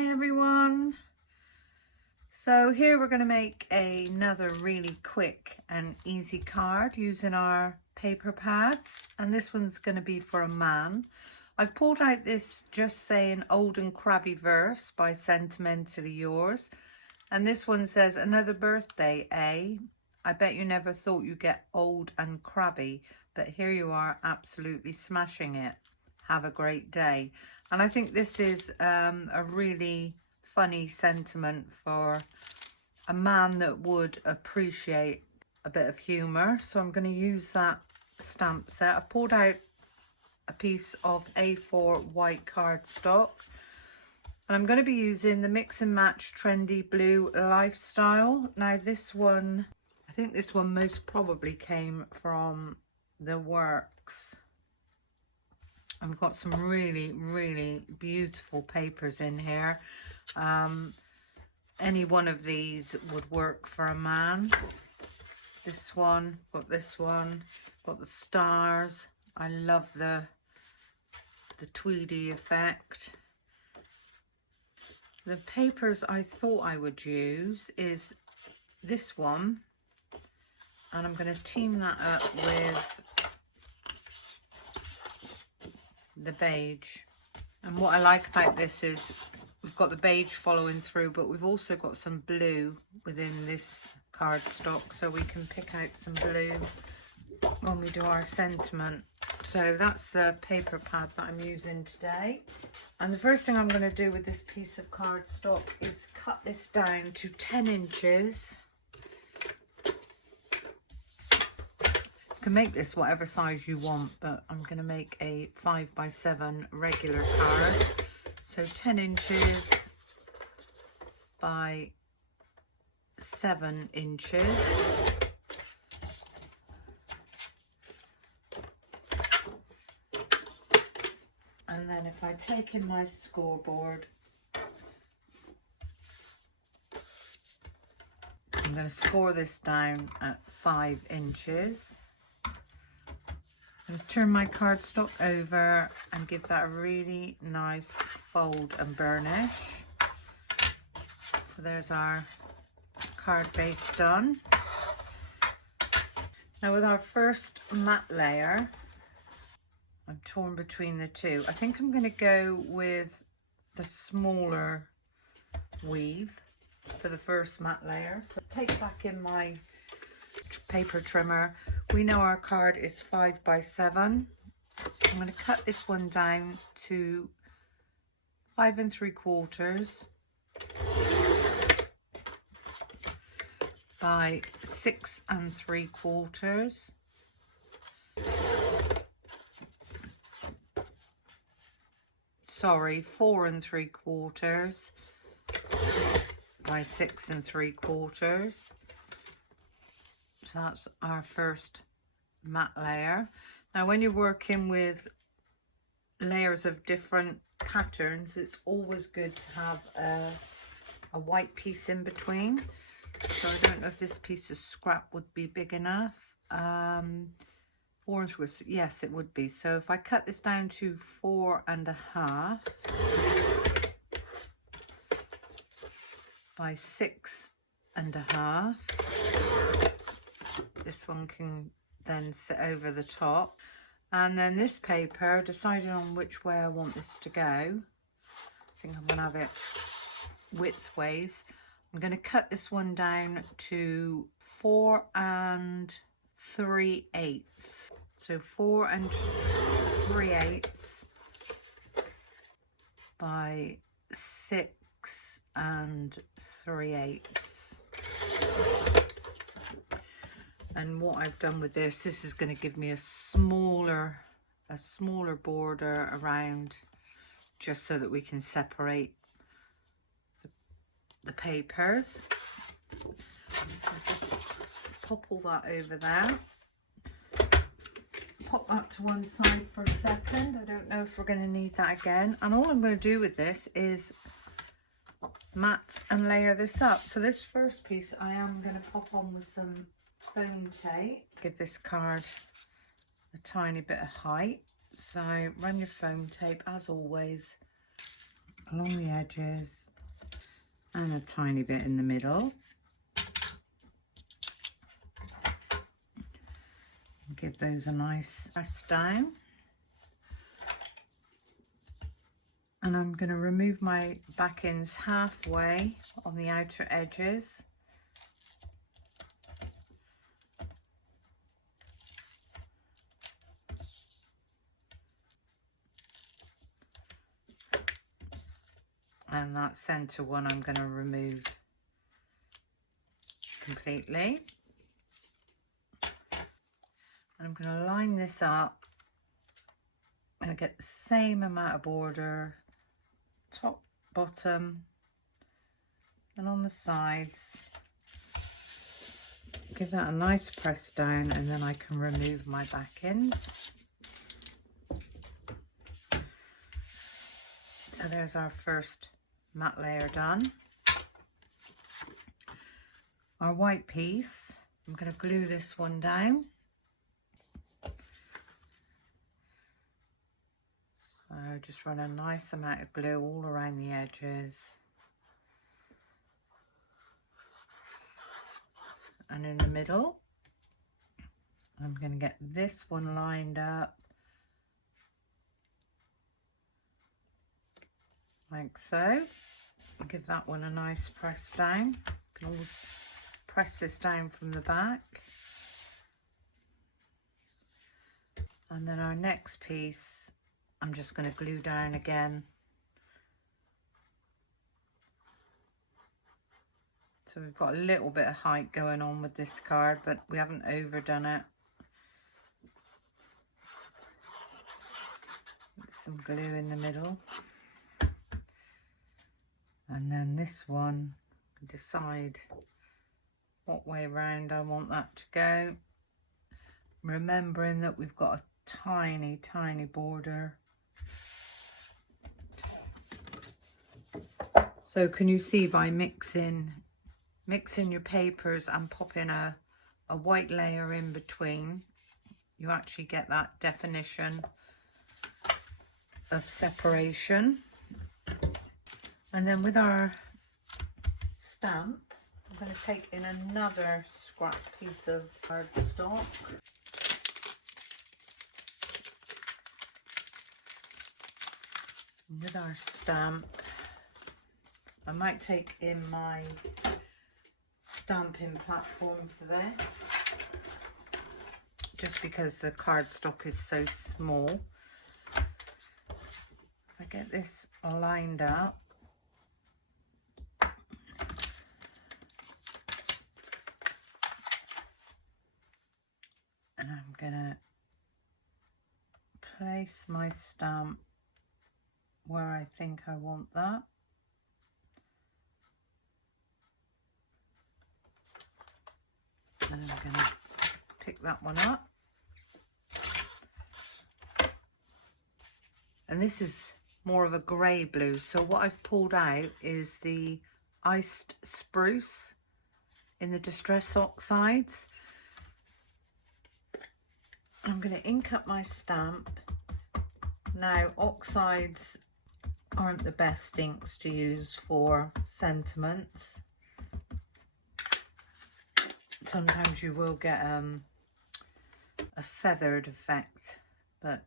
Hi everyone. So here we're going to make another really quick and easy card using our paper pads, and this one's going to be for a man. I've pulled out this Just Saying Old and Crabby verse by Sentimentally Yours, and this one says, another birthday, eh? I bet you never thought you'd get old and crabby, but here you are absolutely smashing it. Have a great day. And I think this is a really funny sentiment for a man that would appreciate a bit of humour. So I'm going to use that stamp set. I've pulled out a piece of A4 white cardstock, and I'm going to be using the Mix and Match Trendy Blue Lifestyle. Now this one, I think this one most probably came from the Works. And we've got some really beautiful papers in here. Any one of these would work for a man. This one, got the stars. I love the tweedy effect. The papers I thought I would use is this one, and I'm going to team that up with the beige. And what I like about this is we've got the beige following through, but we've also got some blue within this cardstock, so we can pick out some blue when we do our sentiment. So that's the paper pad that I'm using today. And the first thing I'm going to do with this piece of cardstock is cut this down to 10 inches. You can make this whatever size you want, but I'm going to make a 5x7 regular card. So 10 inches by 7 inches. And then if I take in my scoreboard, I'm going to score this down at 5 inches. And turn my cardstock over and give that a really nice fold and burnish. So there's our card base done. Now with our first matte layer, I'm torn between the two. I think I'm going to go with the smaller weave for the first matte layer. So take back in my paper trimmer. We know our card is 5x7. I'm going to cut this one down to 5 3/4 by 6 3/4. Sorry, 4 3/4 by 6 3/4. So that's our first matte layer. Now when you're working with layers of different patterns, it's always good to have a white piece in between. So I don't know if this piece of scrap would be big enough. 4 3/4, yes it would be. So if I cut this down to 4 1/2 by 6 1/2, this one can then sit over the top. And then this paper, deciding on which way I want this to go, I think I'm going to have it widthways. I'm going to cut this one down to 4 3/8. So 4 3/8 by 6 3/8. And what I've done with this is going to give me a smaller border around, just so that we can separate the papers. I'll just pop all that over there. Pop that to one side for a second. I don't know if we're going to need that again. And all I'm going to do with this is mat and layer this up. So this first piece I am going to pop on with some foam tape. Give this card a tiny bit of height. So run your foam tape as always along the edges and a tiny bit in the middle. Give those a nice press down. And I'm going to remove my back ends halfway on the outer edges. And that center one I'm going to remove completely. And I'm going to line this up and get the same amount of border, top, bottom, and on the sides. Give that a nice press down, and then I can remove my back ends. So there's our first matte layer done. Our white piece, I'm going to glue this one down. So just run a nice amount of glue all around the edges. And in the middle, I'm going to get this one lined up like so. Give that one a nice press down. You can always press this down from the back. And then our next piece, I'm just going to glue down again. So we've got a little bit of height going on with this card, but we haven't overdone it. With some glue in the middle. And then this one, decide what way round I want that to go. Remembering that we've got a tiny, tiny border. So can you see by mixing your papers and popping a white layer in between, you actually get that definition of separation. And then with our stamp, I'm going to take in another scrap piece of cardstock. And with our stamp, I might take in my stamping platform for this, just because the cardstock is so small. If I get this lined up, and I'm gonna place my stamp where I think I want that. And I'm gonna pick that one up. And this is more of a grey blue. So what I've pulled out is the iced spruce in the Distress Oxides. I'm going to ink up my stamp. Now, oxides aren't the best inks to use for sentiments. Sometimes you will get a feathered effect, but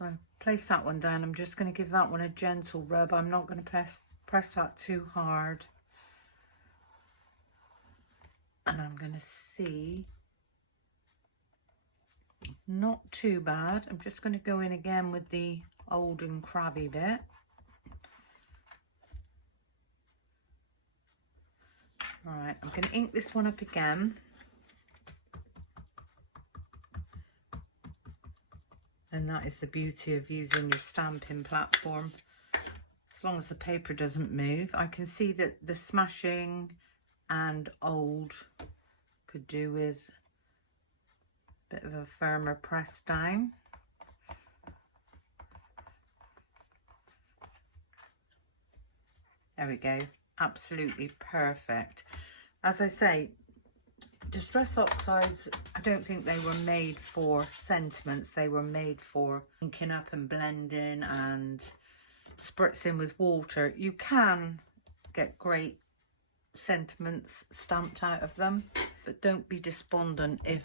I'll place that one down. I'm just going to give that one a gentle rub. I'm not going to press that too hard. And I'm going to see, not too bad. I'm just going to go in again with the old and crabby bit. All right, I'm going to ink this one up again. And that is the beauty of using your stamping platform. As long as the paper doesn't move. I can see that the smashing and old could do with a bit of a firmer press down. There we go. Absolutely perfect. As I say, Distress Oxides, I don't think they were made for sentiments. They were made for inking up and blending and spritzing with water. You can get great sentiments stamped out of them, but don't be despondent if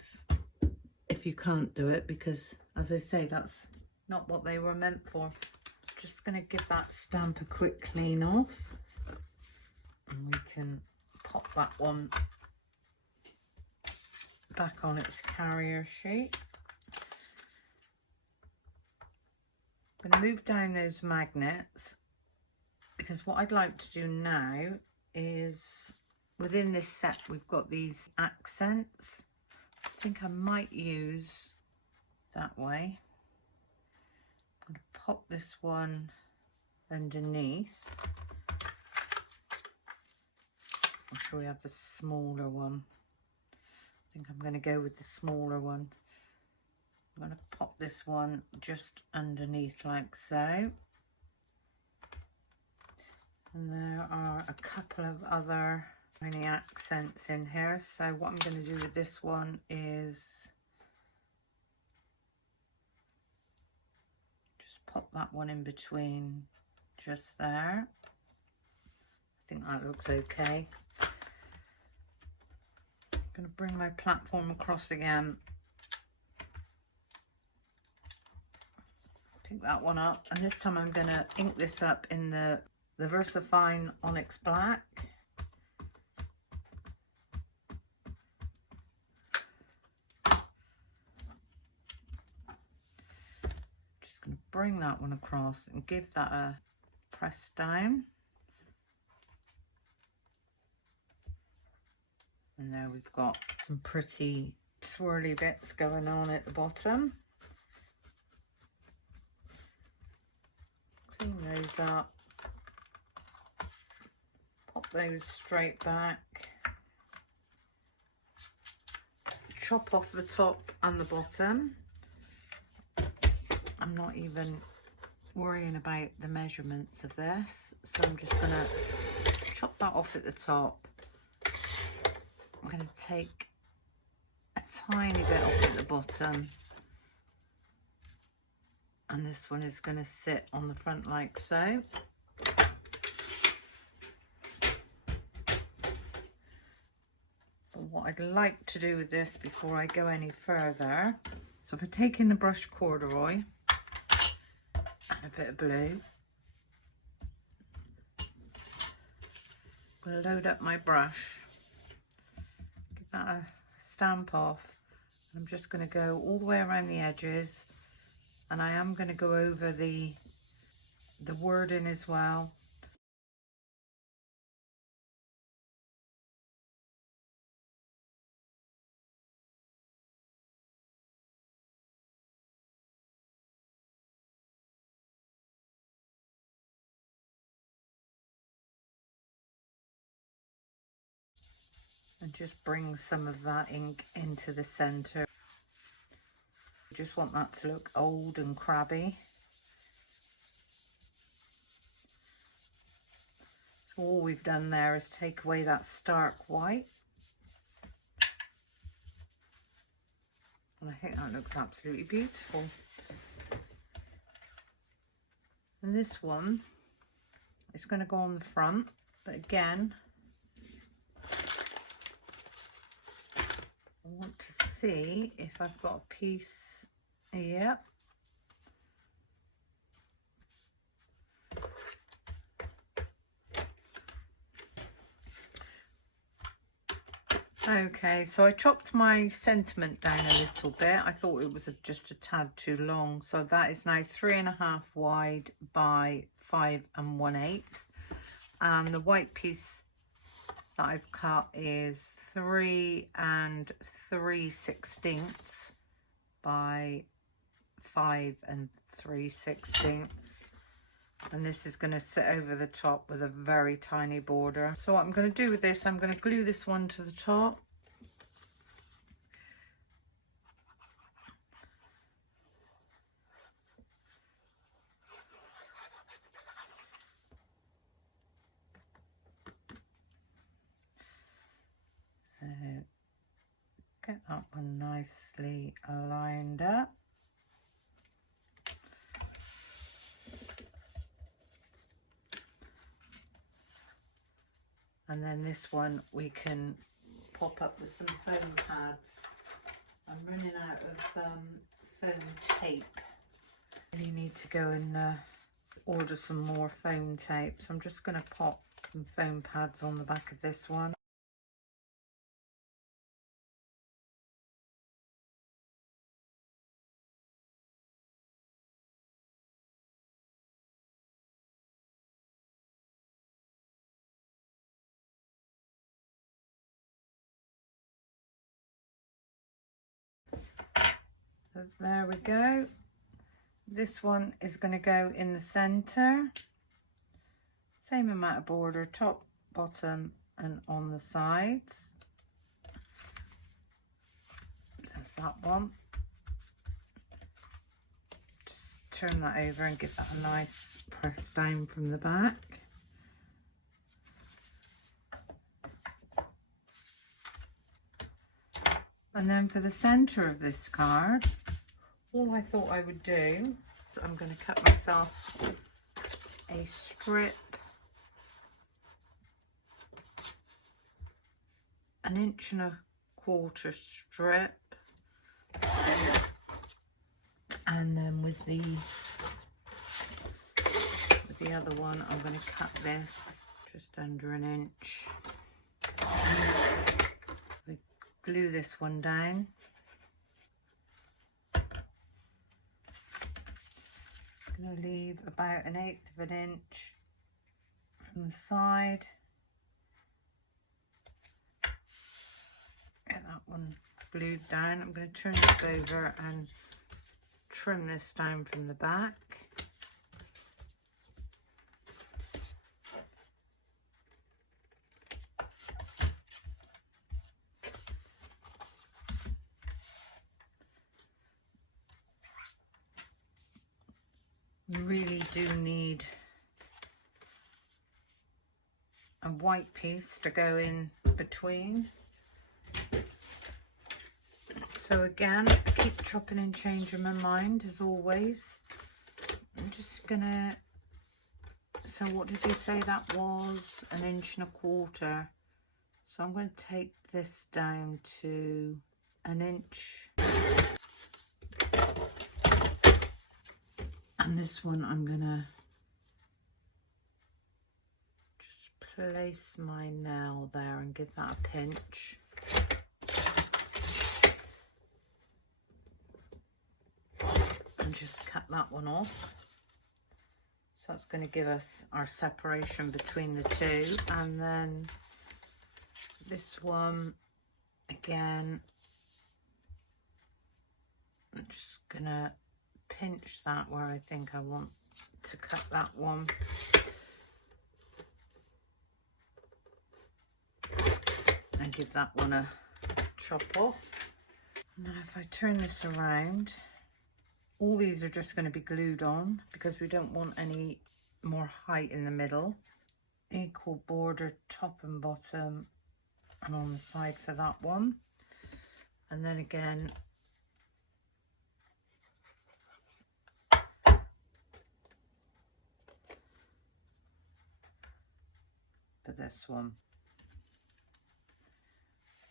you can't do it, because as I say, that's not what they were meant for. Just going to give that stamp a quick clean off, and we can pop that one back on its carrier sheet. I'm going to move down those magnets, because what I'd like to do now is, within this set we've got these accents. I think I might use that way. I'm going to pop this one underneath. Or should we have the smaller one? I think I'm going to go with the smaller one. I'm going to pop this one just underneath like so. And there are a couple of other tiny accents in here. So what I'm going to do with this one is just pop that one in between just there. I think that looks okay. I'm going to bring my platform across again. Pick that one up, and this time I'm going to ink this up in the VersaFine Onyx Black. Just going to bring that one across and give that a press down. And there we've got some pretty swirly bits going on at the bottom. Clean those up. Pop those straight back. Chop off the top and the bottom. I'm not even worrying about the measurements of this, so I'm just going to chop that off at the top. I'm going to take a tiny bit off at the bottom, and this one is going to sit on the front like so. But what I'd like to do with this before I go any further, so if we're taking the brushed corduroy and a bit of blue, I'm going to load up my brush, give that a stamp off. I'm just going to go all the way around the edges, and I am going to go over the wording as well. And just bring some of that ink into the center. Just want that to look old and crabby. So all we've done there is take away that stark white. And I think that looks absolutely beautiful. And this one is going to go on the front, but again, I want to see if I've got a piece. Yep. Okay, so I chopped my sentiment down a little bit. I thought it was just a tad too long. So that is now 3.5 wide by 5 1/8. And the white piece that I've cut is 3 3/16 by 5 3/16. And this is going to sit over the top with a very tiny border. So what I'm going to do with this, I'm going to glue this one to the top. So get that one nicely lined up. And then this one we can pop up with some foam pads. I'm running out of foam tape. You need to go and order some more foam tape. So I'm just going to pop some foam pads on the back of this one. So there we go. This one is going to go in the center. Same amount of border, top, bottom, and on the sides. So that's that one. Just turn that over and give that a nice press down from the back. And then for the center of this card, all I thought I would do is I'm going to cut myself a strip, an 1.25 inch strip, and then with the other one I'm going to cut this just under 1 inch. We glue this one down. I'm going to leave about 1/8 inch from the side. Get that one glued down. I'm going to turn this over and trim this down from the back. You really do need a white piece to go in between. So again, I keep chopping and changing my mind as always. I'm just gonna, so what did you say that was? 1.25 inches. So I'm going to take this down to 1 inch. And this one I'm gonna just place my nail there and give that a pinch. And just cut that one off. So that's going to give us our separation between the two. And then this one, again, I'm just going to pinch that where I think I want to cut that one. And give that one a chop off. Now if I turn this around, all these are just going to be glued on because we don't want any more height in the middle. Equal border top and bottom and on the side for that one. And then again, for this one.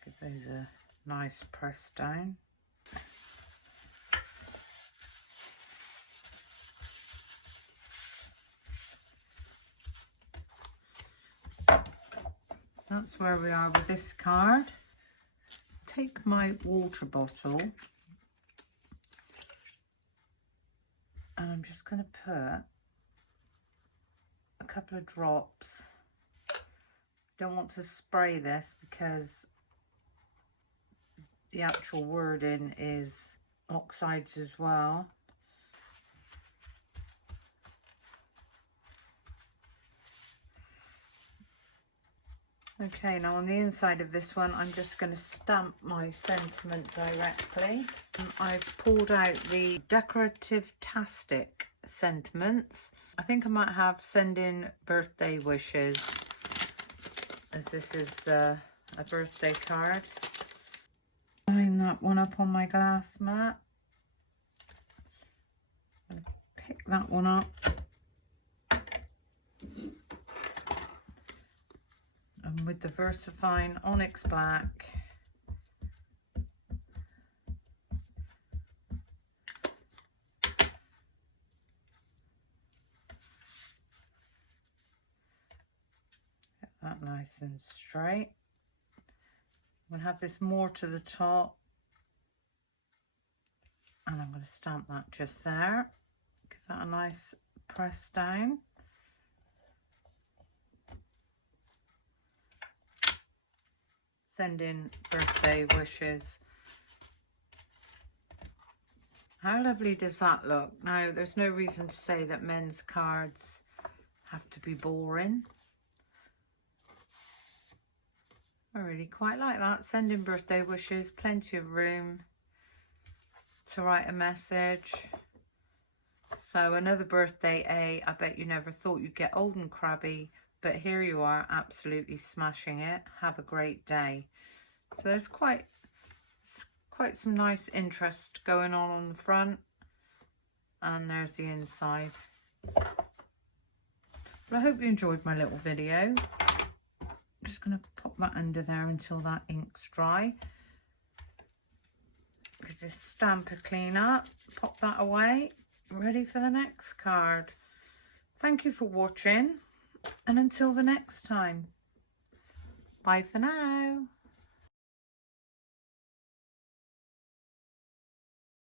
Give those a nice press down. That's where we are with this card. Take my water bottle and I'm just going to put a couple of drops. Don't want to spray this because the actual wording is oxides as well. Okay, now on the inside of this one, I'm just going to stamp my sentiment directly. I've pulled out the Decorative-tastic sentiments. I think I might have send in birthday wishes, as this is a birthday card. Line that one up on my glass mat. I'm going to pick that one up. And with the VersaFine Onyx Black, get that nice and straight. I'm going to have this more to the top, and I'm going to stamp that just there. Give that a nice press down. Send in birthday wishes. How lovely does that look? Now, there's no reason to say that men's cards have to be boring. I really quite like that. Send in birthday wishes, plenty of room to write a message. So another birthday A. I bet you never thought you'd get old and crabby, but here you are, absolutely smashing it. Have a great day. So there's quite some nice interest going on the front, and there's the inside. Well, I hope you enjoyed my little video. I'm just going to pop that under there until that ink's dry. Give this stamp a clean up, pop that away, ready for the next card. Thank you for watching, and until the next time, bye for now.